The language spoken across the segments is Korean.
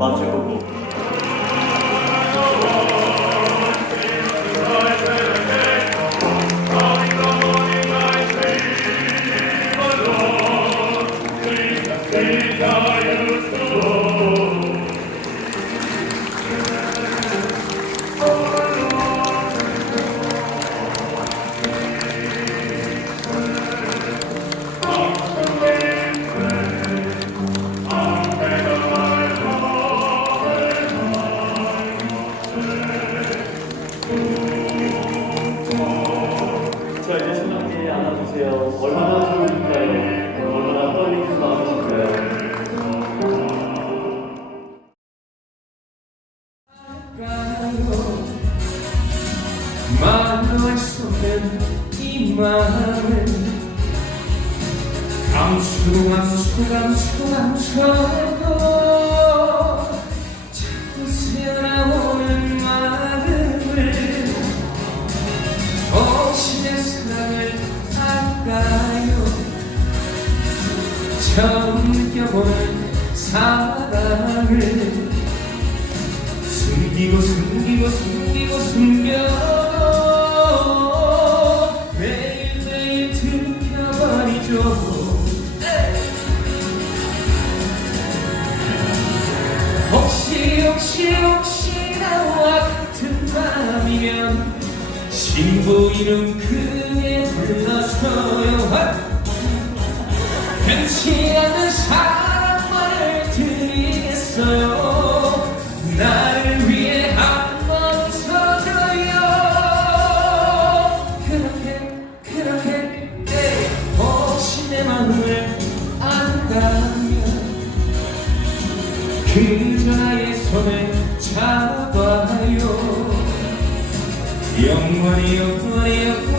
Павче Богу. 보세요. 얼마나 좋을까요? 얼마나 떨리는 마음일까요? 말로 할수 없는 이 마음을 감추고 감추고 감추고 감추 처음 느껴보는 사랑을. 숨기고 숨기고 숨기고 숨겨. 매일 매일 들켜버리죠. 혹시 혹시 혹시 나와 같은 밤이면 친구 이름 크게 불러줘요 변치 않는 사랑만을 드리겠어요. 나를 위해 한번 서줘요. 그렇게 그렇게 네, 혹시 내 마음을 안다면 그저 나의 손을 잡아요. 영원히 영원히 영원히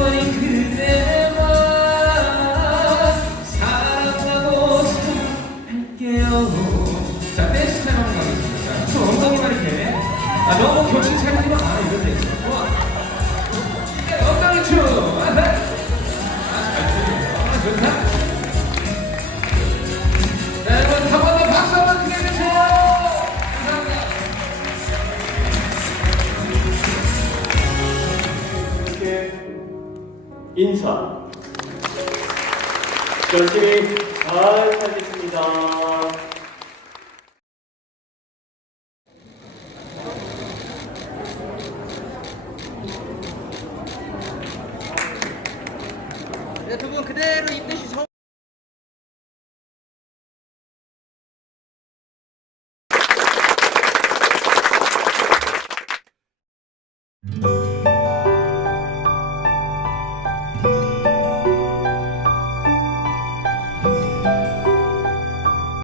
인사. 열심히 잘 살겠습니다. 네, 두분 그대로 입듯이 서. 아